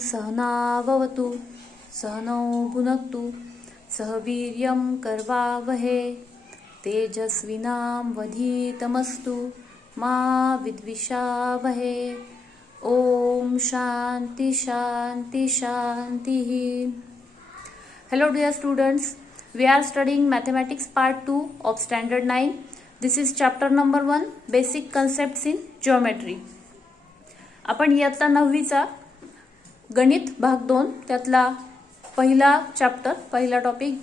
सहनाववतु सहनौ भुनक्तु सह वीर्यं करवावहे तेजस्विनावधीतमस्तु मा विद्विषावहे। ओम शांति शांति शांति। Hello dear students, we are studying mathematics part 2 of standard 9. This is chapter number 1, basic concepts in geometry. आपण इयत्ता 9वीचा गणित भाग 2 त्यातला पहिला चॅप्टर पहिला topic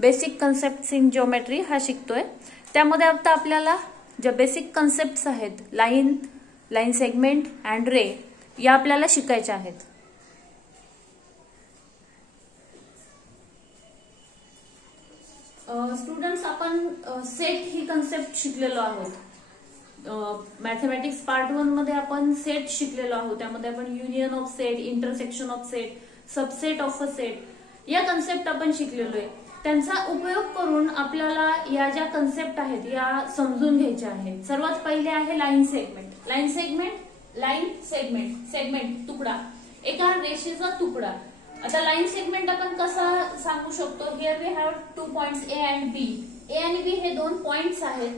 basic concepts in geometry हा शिकतोय। त्यामध्ये आता आपल्याला ज्या बेसिक कन्सेप्ट्स आहेत लाईन सेगमेंट अँड रे या आपल्याला शिकायच्या आहेत। स्टुडंट्स आपण सेट ही कन्सेप्ट शिकलेलो आहोत। मॅथमॅटिक्स पार्ट 1 मध्ये आपण सेट शिकलेलो आहोत। त्यामध्ये आपण union of set, intersection of set, subset of a set या कन्सेप्ट आपण शिकलेलो आहे। त्यांचा उपयोग करून आपल्याला या ज्या कन्सेप्ट आहेत या समजून घ्यायच्या आहेत। सर्वात पहिले आहे लाईन सेगमेंट तुकडा, एका रेषेचा तुकडा। आता लाईन सेगमेंट आपण कसा सांगू शकतो? Here we have 2 points A and B. A आणि बी हे 2 पॉइंट्स आहेत।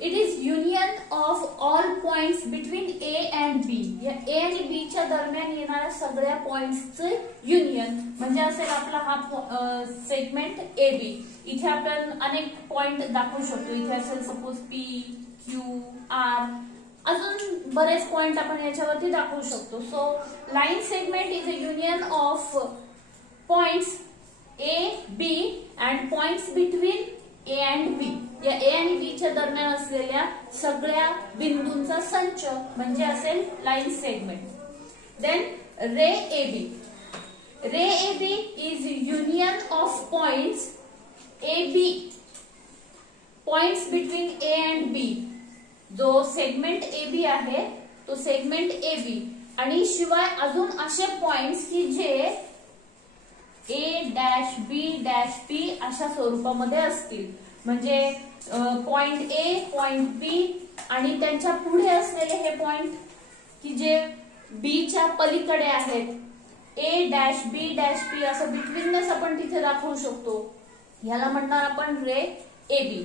It is union of all points between A and B. या ए आणि बी च्या दरम्यान येणाऱ्या सगळ्या पॉइंट्सचे युनियन म्हणजे असेल आपला हा सेगमेंट ए बी। इथे आपण अनेक पॉइंट दाखवू शकतो। इथे असेल सपोज पी, क्यू, आर, अजून बरेच पॉइंट आपण याच्यावरती दाखवू शकतो। So line segment is a union of points A B and points between A and B. या ए आणि बी च्या दरम्यान असलेल्या सगळ्या बिंदूंचा संच म्हणजे असेल line segment. Then ray A B is union of points A B, points between A and B. जो सेगमेंट ए बी आहे तो सेगमेंट ए बी आणि शिवाय अजून असे पॉइंट्स की जे A dash B dash P अशा स्वरूपामध्ये असतील। म्हणजे पॉइंट ए, पॉइंट बी आणि त्यांच्या पुढे असलेले हे पॉइंट की जे बी च्या पलीकडे आहेत, A dash B dash P असं बिटवीननेस आपण तिथे दाखवू शकतो। याला म्हणणार आपण रे ए बी।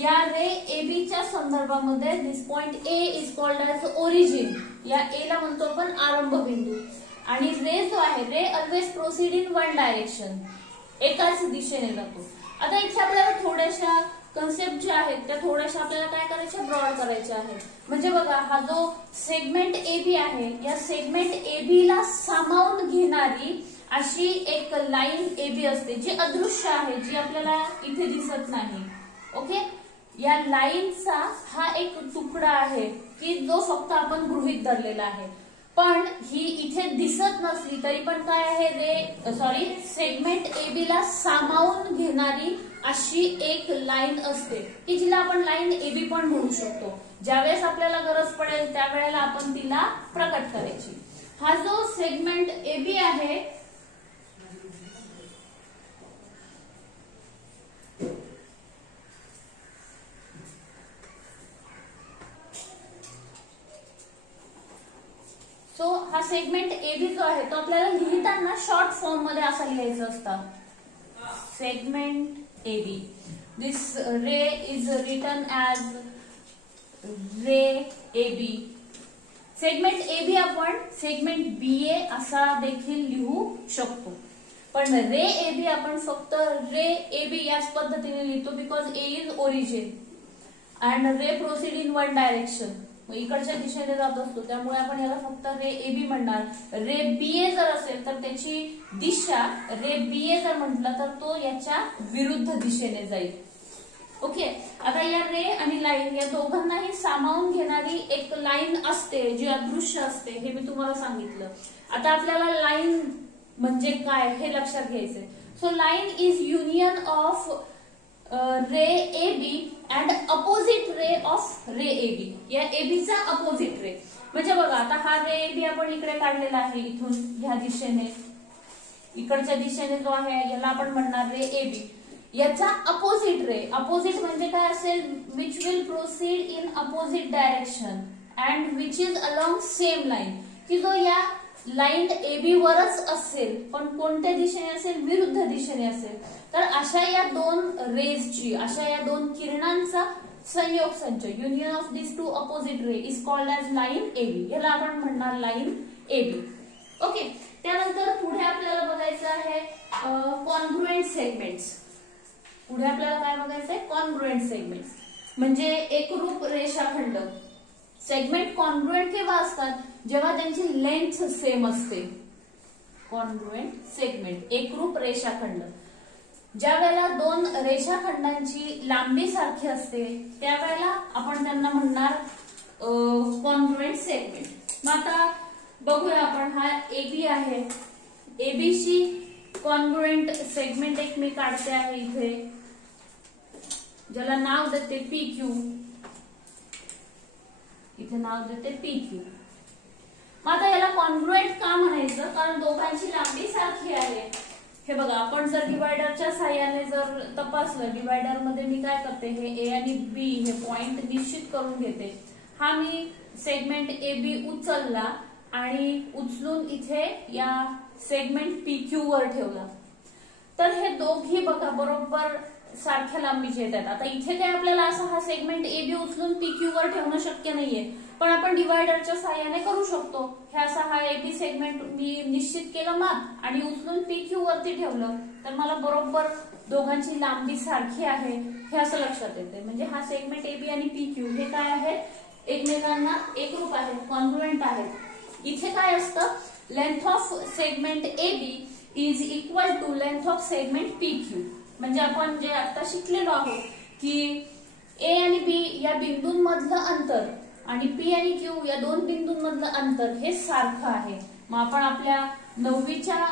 या रे ए बी च्या संदर्भामध्ये this point A is called as origin. या ए ला म्हणतो आपण आरंभ बिंदू। आणि रे जो आहे ray always proceed in one direction, एकाच दिशेने जातो। आता इथे आपल्याला थोड्याशा कन्सेप्ट ज्या आहेत त्या थोड्याशा आपल्याला काय करायच्या, ब्रॉड करायच्या आहेत। म्हणजे बघा हा जो सेगमेंट ए बी आहे या सेगमेंट ए बी ला सामावून घेणारी अशी एक लाईन ए बी असते जी अदृश्य आहे, जी आपल्याला इथे दिसत नाही। ओके, या लाईनचा हा एक तुकडा आहे की जो फक्त आपण गृहीत धरलेला आहे, पण ही इथे दिसत नसली तरी पण काय आहे सेगमेंट ए बी ला सामावून घेणारी अशी एक लाईन असते की जिला आपण लाईन ए बी पण म्हणू शकतो। ज्यावेळेस आपल्याला गरज पडेल त्यावेळेला आपण तिला प्रकट करायची। हा जो सेगमेंट ए बी आहे हा सेगमेंट ए बी जो आहे तो आपल्याला लिहिताना शॉर्ट फॉर्म मध्ये असा लिहायचं असतं, segment A B. This ray is written as ray A B. Segment A B आपण सेगमेंट बी ए असा देखील लिहू शकतो, पण रे ए बी आपण फक्त रे ए बी याच पद्धतीने लिहितो because A is origin and ray proceed in one direction, इकडच्या दिशेने जात असतो, त्यामुळे आपण याला फक्त रे ए बी म्हणणार। रे बी ए जर असेल तर त्याची दिशा रे बी ए जर म्हटलं तर तो याच्या विरुद्ध दिशेने जाईल। ओके, आता या रे आणि लाईन या दोघांनाही सामावून घेणारी एक लाईन असते जी अदृश्य असते, हे मी तुम्हाला सांगितलं। आता आपल्याला लाईन म्हणजे काय हे लक्षात घ्यायचंय। So line is union of ray A B and opposite ray of ray A B. या ए बी चा अपोजिट रे म्हणजे बघा आता हा रे ए बी आपण इकडे काढलेला आहे, इथून ह्या दिशेने इकडच्या दिशेने जो आहे याला आपण म्हणणार रे ए बी। याचा अपोजिट रे, अपोजिट म्हणजे काय असेल, which will proceed in opposite direction and which is along same line, की जो या लाईन AB वरच असेल पण कोणत्या दिशेने असेल, विरुद्ध दिशेने असेल, तर अशा या दोन रेजची, अशा या दोन किरणांचा संयोग संच, union of this two opposite ray is called as line AB. याला आपण म्हणणार लाईन AB. ओके. त्यानंतर पुढे आपल्याला बघायचं आहे कॉन्ग्रुएंट सेगमेंट्स. पुढे आपल्याला काय बघायचं आहे? कॉन्ग्रुएंट सेगमेंट्स म्हणजे एकरूप रेषाखंड. सेगमेंट कॉन्ग्रुएंट केव्हा असतात? जेव्हा त्यांची लेंथ सेम असते. कॉन्ग्रुएंट सेगमेंट एकरूप रेषाखंड. ज्या वेळेला दोन रेषाखंडांची लांबी सारखी असते त्यावेळेला आपण त्यांना म्हणणार कॉन्ग्रुएंट सेगमेंट. मग आता बघूया आपण, हा AB आहे. एबीशी कॉन्ग्रुएंट सेगमेंट एक मी काढते आहे इथे, ज्याला नाव देते PQ. इथे नाव देते PQ. मग आता याला कॉन्ग्रुएंट का म्हणायचं? कारण दोघांची लांबी सारखी आहे. हे बघा, आपण जर डिवायडरच्या साह्याने जर तपासलं, डिवायडर मध्ये मी काय करते, हे A आणि B हे पॉइंट निश्चित करून घेते. हा मी सेगमेंट AB उचलला आणि उचलून इथे या सेगमेंट PQ वर ठेवला, तर हे दोघी बघा बरोबर सारख्या लांबीचे येतात. आता इथे काय आपल्याला असं हा सेगमेंट AB उचलून PQ वर ठेवणं शक्य नाहीये, पण आपण डिवायडरच्या साह्याने करू शकतो. हे असा हा AB सेगमेंट मी निश्चित केलं माप आणि उचलून PQ वरती ठेवलं, तर मला बरोबर दोघांची लांबी सारखी आहे हे असं लक्षात येते. म्हणजे हा सेगमेंट AB आणि PQ हे काय आहे? एकमेकांना एकरूप आहेत, कॉन्ग्रुएंट आहेत. इथे काय असतं? Length of segment AB is equal to length of segment PQ. म्हणजे आपण जे आता शिकलेलो आहोत की A आणि B या बिंदूंमधलं अंतर आणि P आणि Q या दोन बिंदूंमधलं अंतर हे सारखं आहे. मग आपण आपल्या 9वीच्या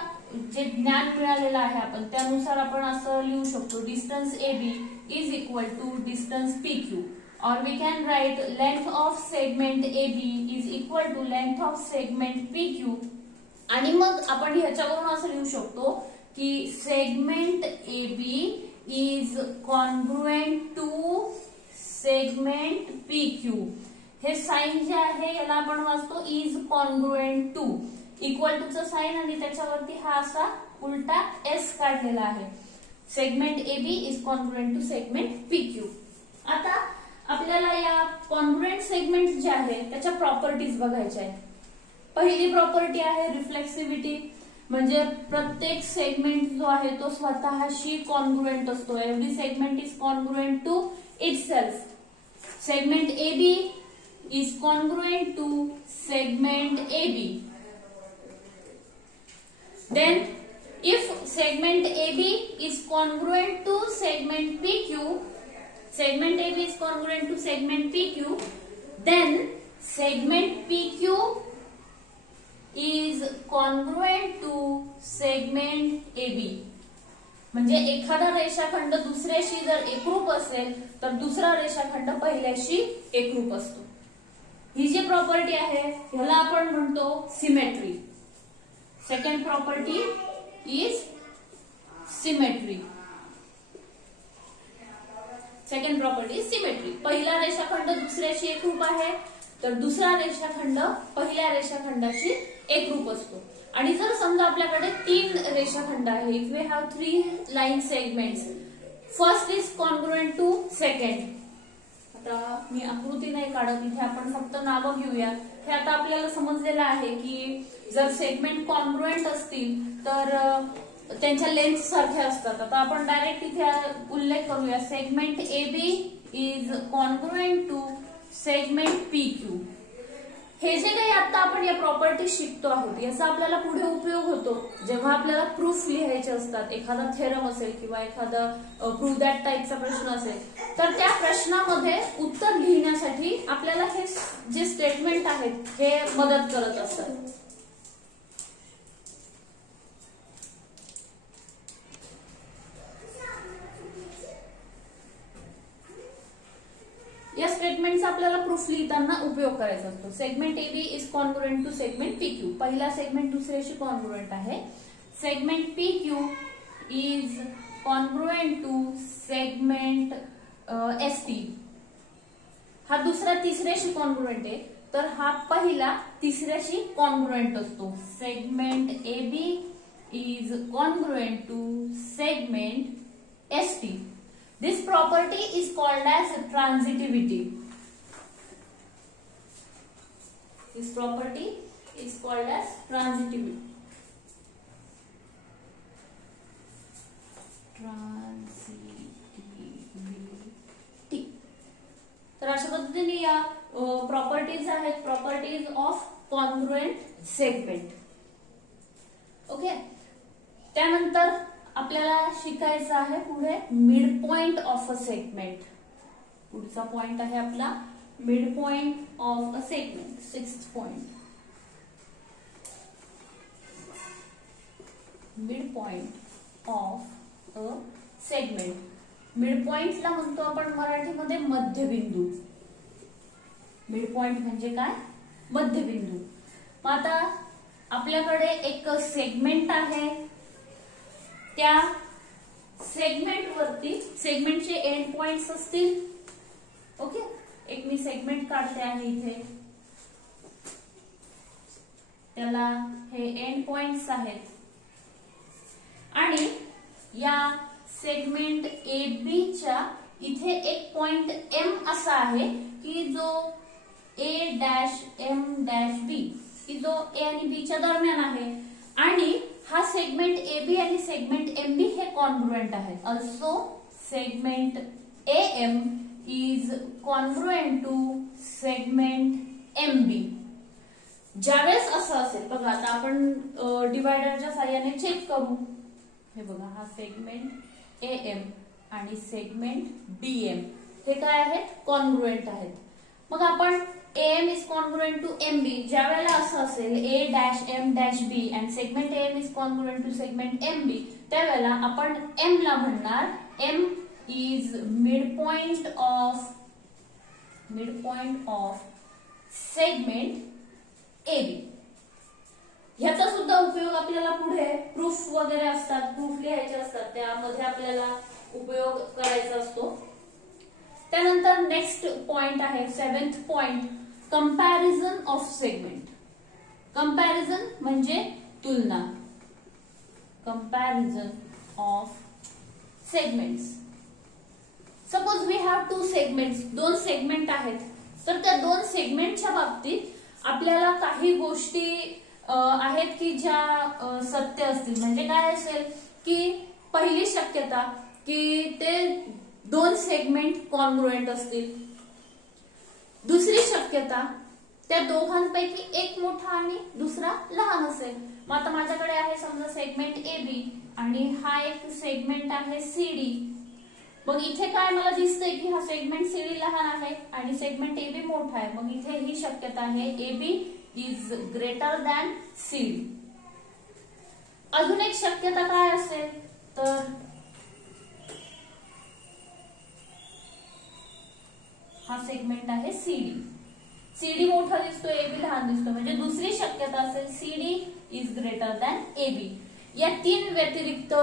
जे ज्ञान मिळालेलं आहे आपण त्यानुसार आपण असं लिहू शकतो, distance AB is equal to distance PQ. Or we can write length of segment AB is equal to length of segment PQ. आणि मग आपण ह्याच्यावरून असं लिहू शकतो की segment AB is congruent to segment PQ. हे साइन जे आहे याला आपण वाचतो is congruent to, equal to चं साइन आणि त्याच्यावरती हा असा उलटा S काढलेला आहे. Segment AB is congruent to segment PQ. आता आपल्याला या कॉन्ग्रुएंट सेगमेंट जे आहे त्याच्या प्रॉपर्टीज बघायच्या आहेत. पहिली प्रॉपर्टी आहे रिफ्लेक्सिव्हिटी, म्हणजे प्रत्येक सेगमेंट जो आहे तो स्वतःशी कॉन्ग्रुएंट असतो. Every segment is congruent to itself. Segment AB is congruent to segment AB. Then if segment AB is congruent to segment PQ, segment AB is congruent to segment PQ, then segment PQ is congruent to segment AB. म्हणजे एखादा रेषाखंड दुसऱ्याशी जर एकरूप असेल तर दुसरा रेषाखंड पहिल्याशी एकरूप असतो. ही जी प्रॉपर्टी आहे ह्याला आपण म्हणतो symmetry. Second property is symmetry. Second property symmetry. पहिला रेषाखंड दुसऱ्याशी एकरूप आहे तर दुसरा रेषाखंड पहिल्या रेषाखंडाशी एकरूप असतो. आणि जर समजा आपल्याकडे 3 रेषाखंड आहे, if we have 3 line segments, first is congruent to second. आता मी आकृती नाही काढत, इथे आपण फक्त नावं घेऊया. हे आता आपल्याला समजलेलं आहे की जर सेगमेंट कॉन्ग्रुएंट असतील तर त्यांच्या लेंथ सारख्या असतात. आता आपण डायरेक्ट इथे उल्लेख करूया, segment AB is congruent to segment PQ. हे जे काही आता आपण या प्रॉपर्टी शिकतो आहोत याचा आपल्याला पुढे उपयोग होतो जेव्हा आपल्याला प्रूफ लिहायचे असतात. एखादा थेरम असेल किंवा एखादा प्रूव्ह दॅट टाइपचा प्रश्न असेल तर त्या प्रश्नामध्ये उत्तर लिहिण्यासाठी आपल्याला हे जे स्टेटमेंट आहेत हे मदत करत असतात. या स्टेटमेंटचा आपल्याला प्रूफ लिहिताना उपयोग करायचा असतो. Segment AB is congruent to segment PQ. पहिला सेगमेंट दुसऱ्याशी कॉन्ग्रुएंट आहे. Segment PQ is congruent to segment ST. हा दुसरा तिसऱ्याशी कॉन्ग्रुएंट आहे, तर हा पहिला तिसऱ्याशी कॉन्ग्रुएंट असतो. Segment AB is congruent to segment ST. This property is called as transitivity. This property is called as transitivity. तर अशा पद्धतीने या प्रॉपर्टीज आहेत, properties of congruent segment. Okay, त्यानंतर आपल्याला शिकायचं आहे पुढे mid point of a segment. पुढचा पॉइंट आहे आपला mid point of a segment. 6th point, mid point of a segment. Mid पॉइंटला म्हणतो आपण मराठीमध्ये मध्यबिंदू. मिड पॉइंट म्हणजे काय? मध्यबिंदू. मग आता आपल्याकडे एक सेगमेंट आहे, त्या सेगमेंट वरती सेगमेंटचे एंड पॉइंट्स असतील. ओके, एक मी सेगमेंट काढते आहे इथे, त्याला हे एंड पॉइंट्स आहेत आणि या सेगमेंट AB च्या इथे एक पॉइंट M असा आहे की जो A-M-B की जो A आणि B च्या दरम्यान आहे आणि हा सेगमेंट AB आणि सेगमेंट MB हे कॉन्ग्रुएंट आहेत. Also segment AM is congruent to segment MB. ज्यावेळेस असं असेल, बघा आता आपण डिवायडरच्या साहाय्याने चेक करू. हे बघा, हा सेगमेंट AM आणि सेगमेंट BM हे काय आहेत? कॉन्ग्रुएंट आहेत. मग आपण AM is congruent to MB. ज्या वेळेला असं असेल A-M-B and segment AM is congruent to segment MB, त्यावेळेला आपण M ला म्हणणार M is mid point of segment AB. ह्याचा सुद्धा उपयोग आपल्याला पुढे प्रूफ वगैरे असतात, प्रूफ लिहायचे असतात, त्यामध्ये आपल्याला उपयोग करायचा असतो. त्यानंतर नेक्स्ट पॉइंट आहे 7th point, comparison of segment. Comparison म्हणजे तुलना. Comparison of segments. Suppose we have 2 segments, 2 segment आहेत, तर त्या 2 सेगमेंटच्या बाबतीत आपल्याला काही गोष्टी आहेत की ज्या सत्य असतील. म्हणजे काय असेल की पहिली शक्यता की ते 2 सेगमेंट कॉन्ग्रुएंट असतील. दुसरी शक्यता त्या दोघांपैकी एक मोठा आणि दुसरा लहान असेल. मग आता माझ्याकडे आहे समजा सेगमेंट AB आणि हा एक सेगमेंट आहे CD. मग इथे काय मला दिसतंय की हा सेगमेंट CD लहान आहे आणि सेगमेंट AB मोठा आहे. मग इथे ही शक्यता आहे AB is greater than CD. अजून एक शक्यता काय असेल तर हा सेगमेंट आहे CD मोठा दिसतो, AB लहान दिसतो. म्हणजे दुसरी शक्यता असेल CD is greater than AB. या 3 व्यतिरिक्त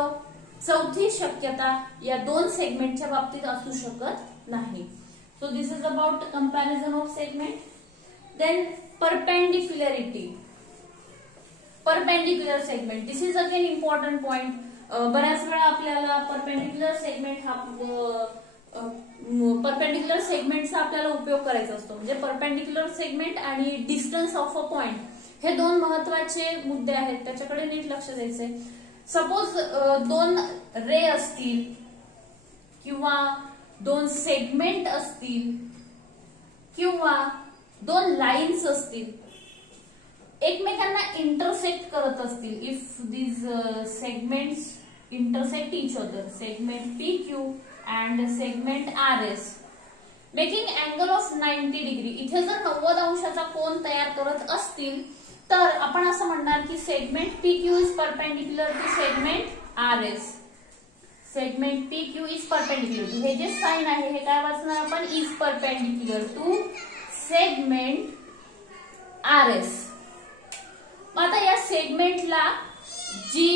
चौथी शक्यता या 2 सेगमेंटच्या बाबतीत असू शकत नाही. So this is about comparison of segment. Then perpendicularity. Perpendicular segment, this is again important point. बऱ्याच वेळा आपल्याला परपेंडिक्युलर सेगमेंटचा आपल्याला उपयोग करायचा असतो. म्हणजे परपेंडिक्युलर सेगमेंट आणि डिस्टन्स ऑफ अ पॉइंट हे 2 महत्वाचे मुद्दे आहेत, त्याच्याकडे नीट लक्ष द्यायचंय. सपोज 2 रे असतील किंवा 2 सेगमेंट असतील किंवा 2 लाईन्स असतील, एकमेकांना इंटरसेक्ट करत असतील. If these segments intersect each other, segment PQ and segment RS making angle of 90 degree. इथे जर 90 अंशाचा कोन तयार करत असतील तर आपण असं म्हणणार की segment PQ is perpendicular to segment RS. Segment PQ is perpendicular to, हे जे साइन आहे हे काय वाचणार आपण? Is perpendicular to segment RS. आता या सेगमेंटला जी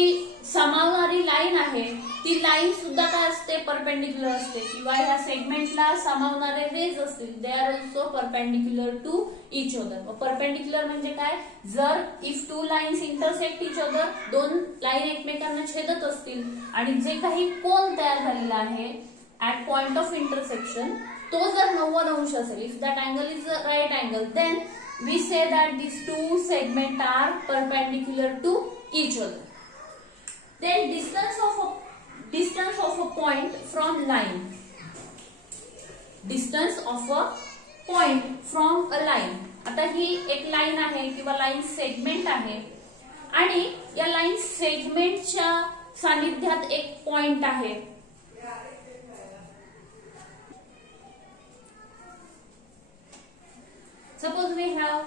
सामावणारी लाईन आहे ती लाईन सुद्धा काय असते, परपेंडिक्युलर असते, किंवा ह्या सेगमेंटला सामावणारे रेज असतील they are also perpendicular to each other. Perpendicular म्हणजे काय, जर if two lines intersect each other, दोन लाईन एकमेकांना छेदत असतील आणि जे काही कोन तयार झालेला आहे ऍट पॉइंट ऑफ इंटरसेक्शन तो जर 90 अंश असेल, if that angle is a right angle, then we say that these two segments are perpendicular to each other. Then distance of a point from line. Distance of a point from a line. आता ही एक line आहे किंवा line segment आहे आणि या line सेगमेंटच्या सानिध्यात एक point आहे. Suppose we have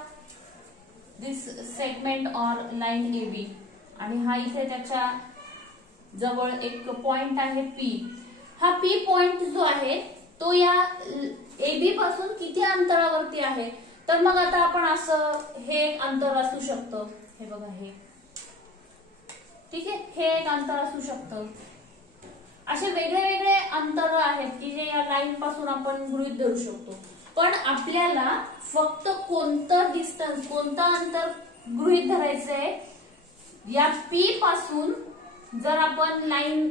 this segment or line AB आणि हा इथे त्याच्या जवळ एक पॉइंट आहे P. हा P पॉइंट जो आहे तो या AB पासून किती अंतरावरती आहे, तर मग आता आपण असं हे एक अंतर असू शकतं, हे बघा हे, ठीक आहे, हे एक अंतर असू शकतं. असे वेगळे वेगळे अंतर आहेत की जे या लाईन पासून आपण गृहीत धरू शकतो. पण आपल्याला फक्त कोणतं डिस्टन्स, कोणतं अंतर गृहीत धरायचंय, या P पासून जर आपण लाईन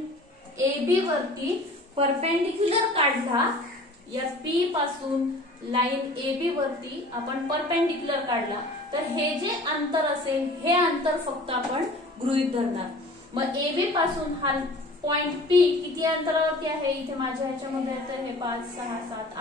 AB वरती परपेंडिक्युलर काढला, या P पासून लाईन AB वरती आपण परपेंडिक्युलर काढला, तर हे जे अंतर असेल हे अंतर फक्त आपण गृहीत धरणार. मग AB पासून हा पॉइंट P किती अंतरावरती आहे, इथे माझ्या ह्याच्यामध्ये येतं हे 5, 6, 7,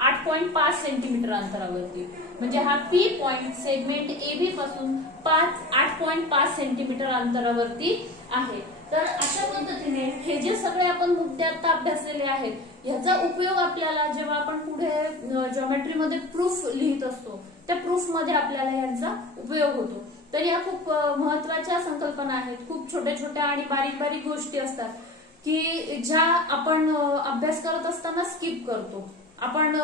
8.5 सेंटीमीटर अंतरावरती. म्हणजे हा P पॉइंट सेगमेंट AB पासून 8.5 सेंटीमीटर अंतरावरती आहे. तर अशा पद्धतीने हे जे सगळे आपण मुद्दे आता अभ्यासलेले आहेत, ह्याचा उपयोग आपल्याला जेव्हा आपण पुढे जॉमेट्रीमध्ये प्रूफ लिहित असतो त्या प्रूफ मध्ये आपल्याला ह्यांचा उपयोग होतो. तर या खूप महत्वाच्या संकल्पना आहेत. खूप छोट्या छोट्या आणि बारीक बारीक गोष्टी असतात की ज्या आपण अभ्यास करत असताना स्किप करतो. आपण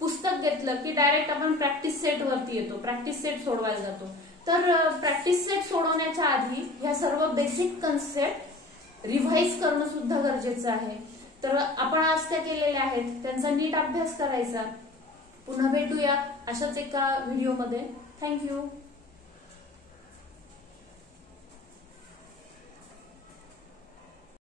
पुस्तक घेतलं की डायरेक्ट आपण प्रॅक्टिस सेट वरती येतो, प्रॅक्टिस सेट सोडवायला जातो. तर प्रॅक्टिस सेट सोडवण्याच्या आधी ह्या सर्व बेसिक कन्सेप्ट रिव्हाइज करणं सुद्धा गरजेचं आहे. तर आपण आज त्या केलेल्या आहेत, त्यांचा नीट अभ्यास करायचा. पुन्हा भेटूया अशाच एका व्हिडिओमध्ये. थँक्यू.